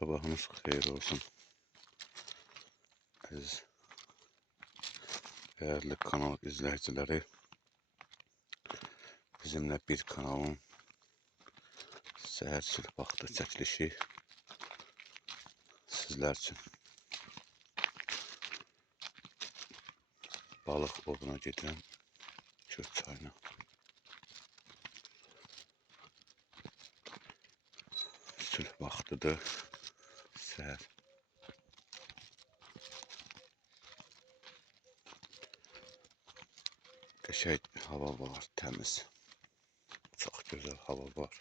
Sabahınız xeyir olsun. Əziz, değerli kanal izleyicileri, bizimle bir kanalın səhər sülh vaxtı çəkilişi sizler için. Balıq ovuna gedirəm Kürt çayına. Sülh vaxtıdır, səhər. Qəşəng hava var, təmiz. Çox gözəl hava var.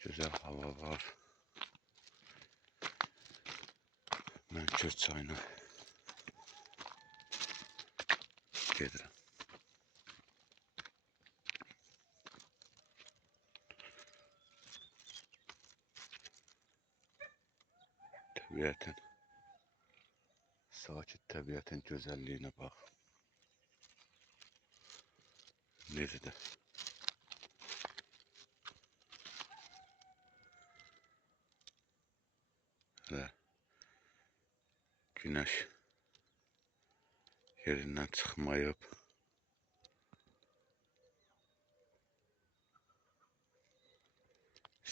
Güzel hava var. Ben Kürt çayına gedirəm. Təbiətin, sakit təbiətin gözəlliyinə bax. Necə? Hələ güneş yerindən çıxmayıb.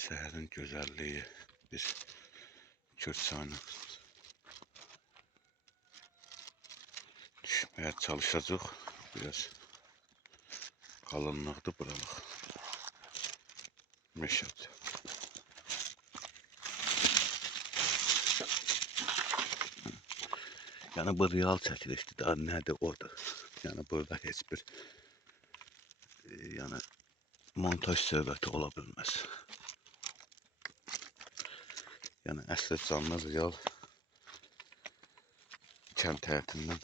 Səhərin gözəlliyi. Biz Kürt çayına düşməyə çalışacağıq. Biraz qalınlıqdır buralıq. Meşədir. Yani bu real çəkilişdir da, nədir odur. Yani burada heç bir yani montaj söhbəti ola bilməz. Yani əsli canlı real kənd həyatından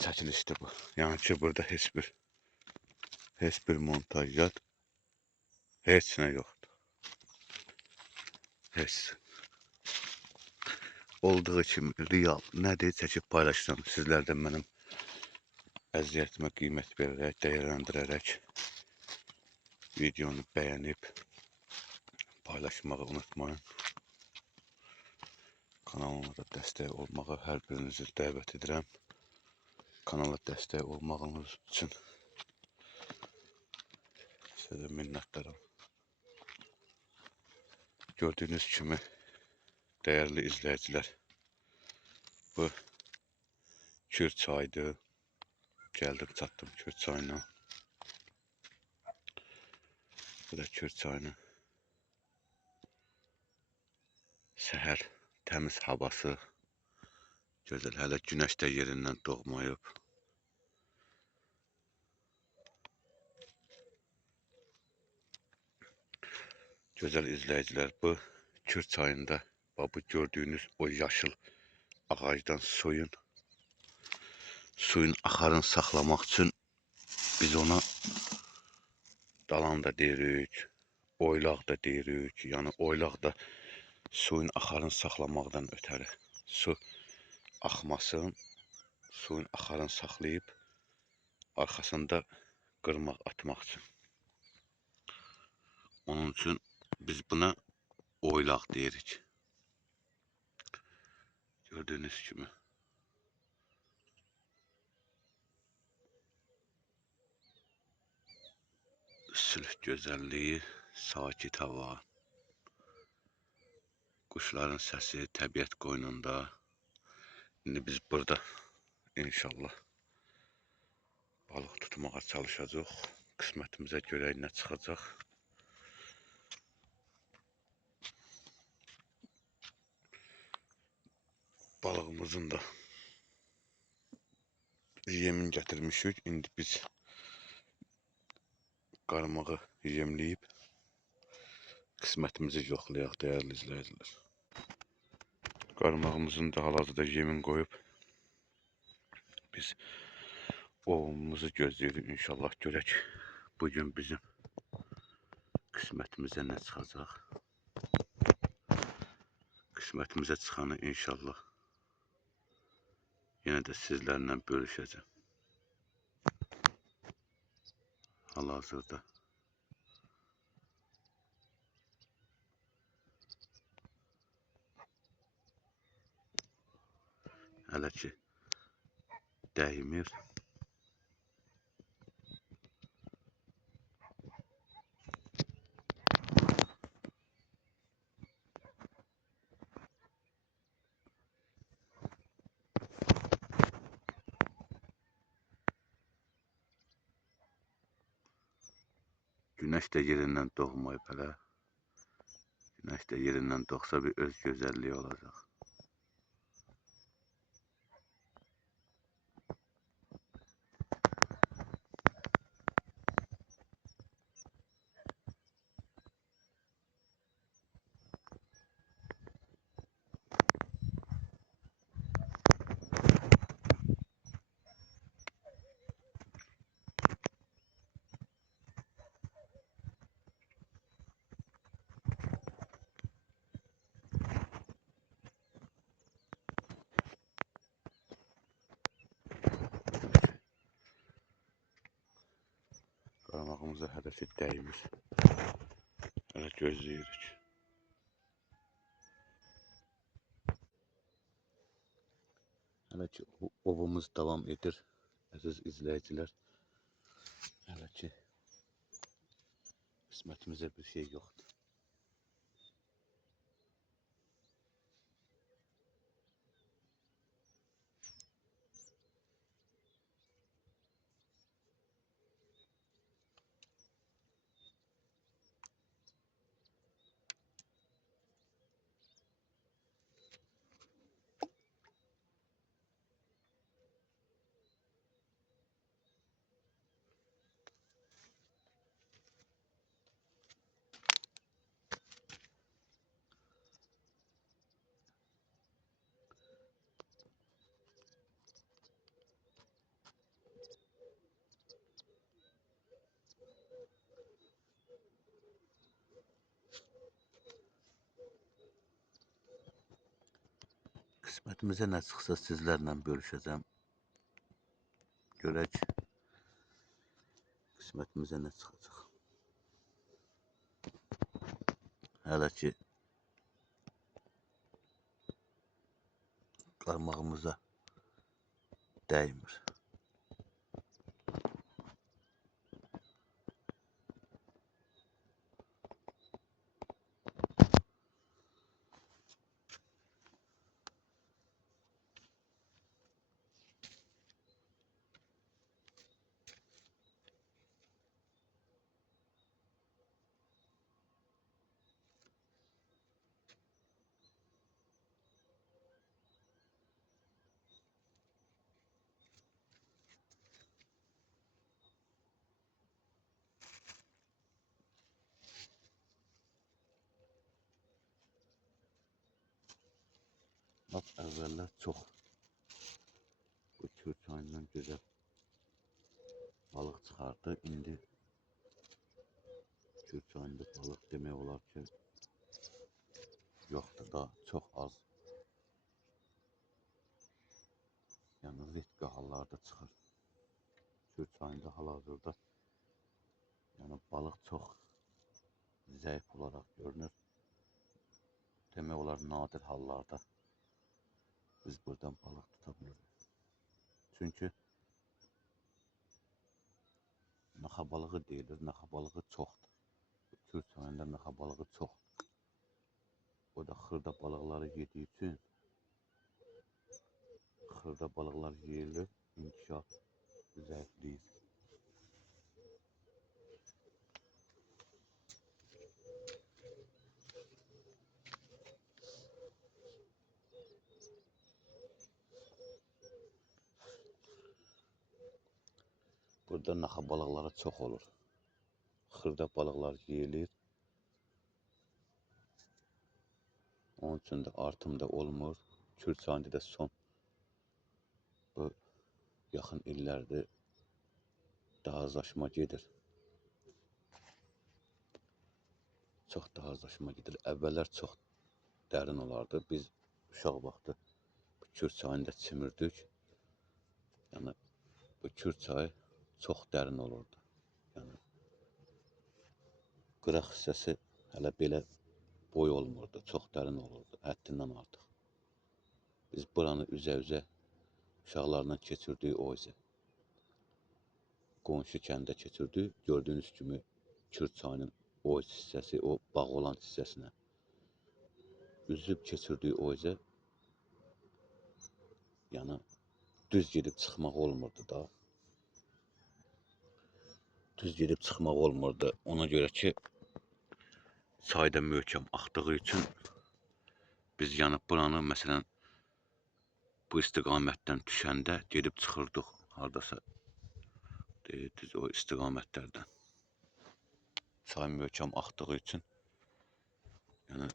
çəkilişdir bu. Yani ki burada heç bir montajat heç nə yoxdur. Heç. Olduğu kimi real nədir çəkib paylaşacağım. Sizlər də mənim əziyyətimə qiymət verərək, dəyərləndirərək videonu bəyənib paylaşmağı unutmayın. Kanalıma da dəstək olmağı hər birinizi dəvət edirəm. Kanala dəstək olmağınız üçün sizə minnətdaram. Gördüğünüz kimi değerli izleyiciler, bu Kürt çayıdır. Geldim çattım Kürt çayına. Bu da Kürt çayına. Səhər təmiz havası, gözəl. Hələ güneş də yerindən doğmayıb. Gözəl izleyiciler, bu Kürt çayında bu gördüğünüz o yaşıl ağacdan suyun axarını saxlamaq üçün biz ona dalan da deyirik, oylaq da deyirik. Yani oylaq da suyun axarını saxlamaqdan ötəri. Su axmasın, suyun axarını saxlayıb arxasında qırmaq atmaq üçün. Onun üçün biz buna oylaq deyirik. Gördüğünüz kimi. Sülh gözəlliyi, sakit hava, kuşların səsi, təbiət qoynunda. İndi biz burada inşallah balıq tutmağa çalışacağıq. Qismətimizə görə nə çıxacaq. Balığımızın da yemin gətirmişik. İndi biz qarmağı yemləyib qismətimizi yoxlayaq değerli izləyicilər. Qarmağımızın da hal-hazırda yemin qoyub biz ovumuzu gözləyirik. İnşallah görək bugün bizim qismətimizə nə çıxacaq. Qismətimizə çıxanı inşallah yenə də sizlərlə bölüşəcəm. hal-hazırda. Hələ ki dəymir. Güneş də yerindən doğmayıb hələ. Güneş də yerindən doğsa bir öz gözəlliyi olacaq. Qarmağımıza hələ ki dəymir. Hələ gözləyirik. Hələ ki ovumuz davam edir. Əziz izləyicilər. Hələ ki qismətimizə bir şey yoxdur. Qismətimizə nə çıxsa sizlərlə bölüşəcəm. Görək qismətimizə nə çıxacaq. Hələ ki qarmağımıza dəymir. Lap əvvəllər çox bu Kür çayından gözəl balıq çıxardı. İndi Kür çayında balıq demək olar ki yoxdur da, çox az. Yəni ritqi hallarda çıxır. Kür çayında hal-hazırda yəni balıq çox zəif olaraq görünür. Demək olar nadir hallarda biz buradan balıq tuta bilirik. Çünki naxa balığı deyilir, naxa balığı çoxdur. Kür çayında naxa balığı çoxdur. O da xırda balıqları yediyi üçün xırda balıqlar yeyilir, inkişaf zəifləyir. Burada naxa balıqları çox olur. Xırda balıqlar yeyilir. Onun üçün də artım da olmur. Kür çayında da son bu yaxın illərdə daha azlaşma gedir. Çox daha azlaşma gedir. Əvvəllər çox dərin olardı. Biz uşaq vaxtı Kür çayında çimirdik. Yəni bu Kür çayı çox dərin olurdu. Yəni qıraq hissəsi hələ belə boy olmurdu, çox dərin olurdu, həddindən artıq. Biz buranı üzə-üzə uşaqlarla keçirdik o izə. Qonşu kəndə keçirdik, gördüyünüz kimi Kürd çayının o hissəsi, o bağ olan hissəsinə. Üzüb keçirdik o izə, yəni düz gedib çıxmaq olmurdu da. Düz gedib çıxmaq olmurdu. Ona görə ki, çayda möhkəm axdığı üçün biz yəni buranı məsələn bu istiqamətdən düşəndə gedib çıxırdıq hardasa düz o istiqamətlərdən. Çay möhkəm axdığı üçün yəni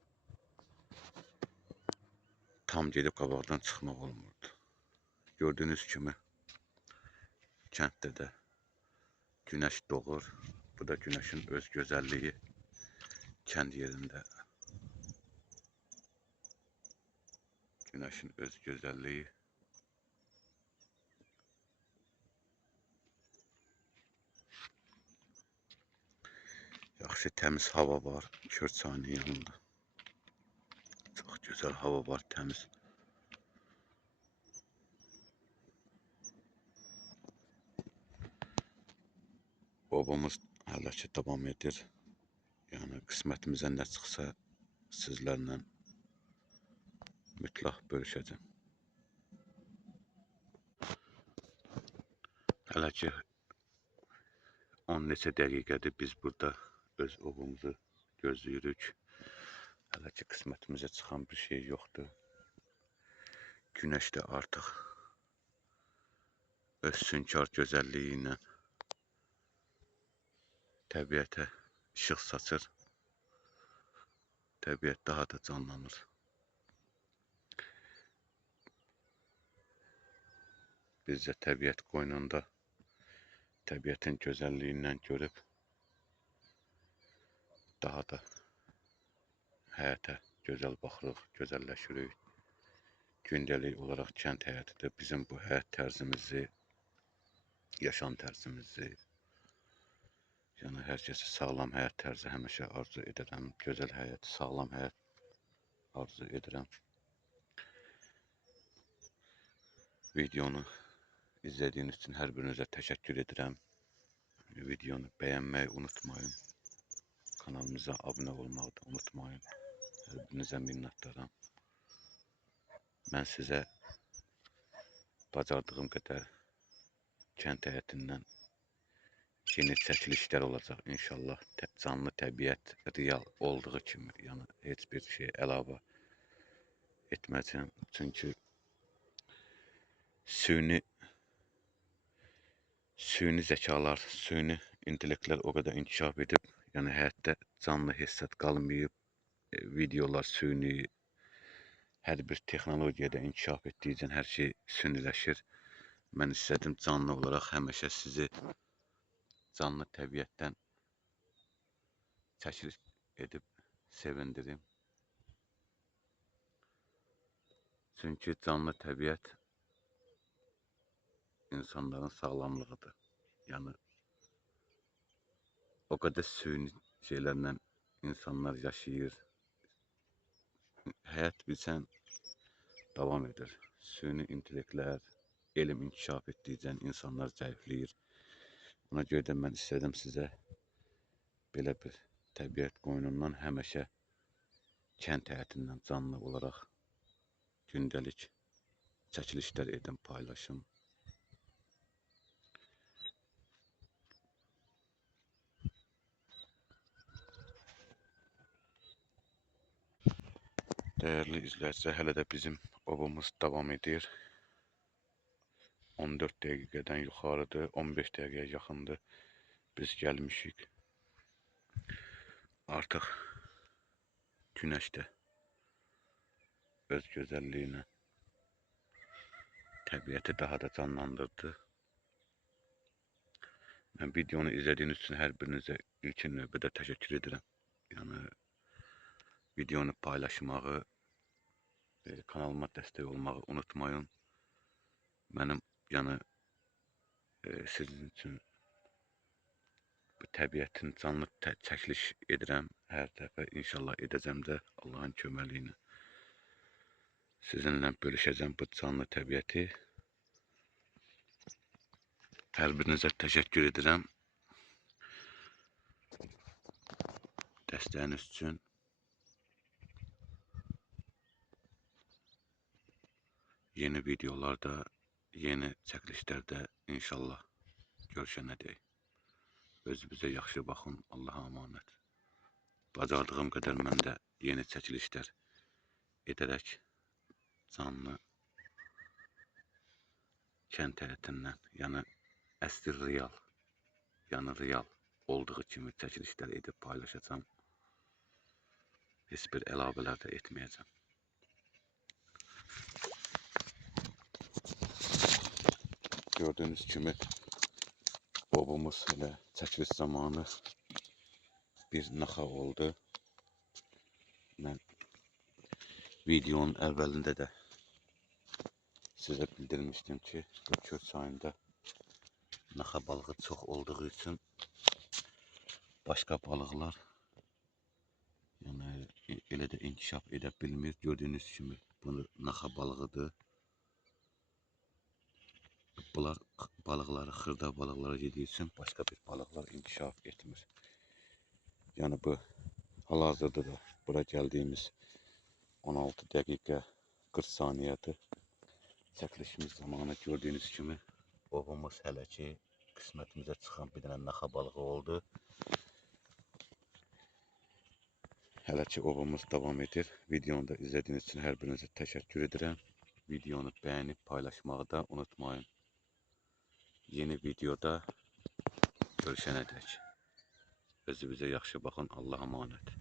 tam gedib qabaqdan çıxmaq olmurdu. Gördüyünüz kimi kənddə də günəş doğur. Bu da günəşin öz gözəlliyi kənd yerində. Günəşin öz gözəlliyi. Yaxşı təmiz hava var Kürd çayının yanında. Çox gözəl hava var, təmiz. Obamız hələ ki davam edir. Yəni qismətimizə nə çıxsa sizlərlə mütləq bölüşəcəm. Hələ ki 10 neçə dəqiqədir biz burada öz ovumuzu gözləyirik. Hələ ki qismətimizə çıxan bir şey yoxdur. Günəş də artıq öz sünkar gözəlliyi ilə təbiətə işıq saçır. Təbiət daha da canlanır. Biz də təbiət qoynunda təbiətin gözəlliyindən görüb daha da həyətə gözəl baxırıq, gözəlləşirik. Gündəlik olaraq kənd həyatı da bizim bu həyat tərzimizi, yaşam tərzimizi, yəni hər kəsə sağlam həyat tərzi həmişə arzu edirəm. Gözəl həyat, sağlam həyat arzu edirəm. Videonu izlədiyiniz üçün hər birinizə təşəkkür edirəm. Videonu bəyənməyi unutmayın. Kanalımıza abunə olmağı da unutmayın. Hər birinizə minnətdaram. Mən sizə bacardığım qədər kənd həyatından yeni çəkilişlər olacaq inşallah. Canlı təbiət real olduğu kimi, yəni heç bir şey əlavə etməyəcəm. Çünki süni zəkalar, süni intellektlər o qədər inkişaf edib, yəni həyatda canlı hissət qalmayıb, videolar süni, hər bir texnologiyada inkişaf etdiyi üçün hər şey süniləşir. Mən istədim canlı olaraq həmişə sizi canlı təbiətdən çəkiliş edib sevindirim. Çünki canlı təbiət insanların sağlamlığıdır. Yəni o qədər süni şeylərlə insanlar yaşayır. Həyat bilsən davam edir. Süni intellektlər, elm inkişaf etdikcə insanlar zəifləyir. Ona görə də mən istədim sizə belə bir təbiət qoynundan həmişə kənd həyatından canlı olaraq gündəlik çəkilişlər edim, paylaşım. Dəyərli izləyicilər, hələ də bizim ovumuz davam edir. 14 dəqiqədən yuxarıdır, 15 dəqiqəyə yaxındır. Biz gəlmişik. Artıq günəş də öz gözəlliyinə təbiəti daha da canlandırdı. Mən videonu izlədiyiniz üçün hər birinizə ilkin növbədə təşəkkür edirəm. Yəni videonu paylaşmağı, kanalıma dəstək olmağı unutmayın. Mənim yəni sizin üçün bu təbiətin canlı çəkiliş edirəm hər dəfə. İnşallah edəcəm də Allahın köməliyi ilə. Sizinlə bölüşəcəm bu canlı təbiəti. Hər birinizə təşəkkür edirəm dəstəyiniz üçün. Yeni videolarda, yeni çəkilişlərdə inşallah görüşənədək. Özünüzə yaxşı baxın, Allaha əmanət. Bacardığım qədər mən də yeni çəkilişlər edərək canlı kənd həyatından, yəni əsl real, yəni real olduğu kimi çəkilişlər edib paylaşacağım. Heç bir əlavələr də etməyəcəm. Gördüğünüz kimi obumuz hele çəkiliş zamanı bir naxa oldu. Mən videonun əvvəlində də sizə bildirmişdim ki, bu Kür çayında naxa balığı çox olduğu üçün başqa balıqlar yəni elə də inkişaf edə bilmir. Gördüğünüz kimi bunu naxa balığıdır. Bunlar balıqları, xırda balıqlara yediği için başka bir balıqlar inkişaf etmir. Yani bu hal-hazırda da bura geldiğimiz 16 dəqiqə 40 saniyədir. Çəkilişimiz zamanı gördüğünüz kimi ovumuz hələ ki qismətimizə çıxan bir dənə naxa balığı oldu. Hələ ki ovumuz davam edir. Videonu da izlediğiniz için hər birinizə təşəkkür edirəm. Videonu beğenip paylaşmağı da unutmayın. Yeni videoda görüşənədək. Özünüzə yaxşı baxın. Allah'a emanet.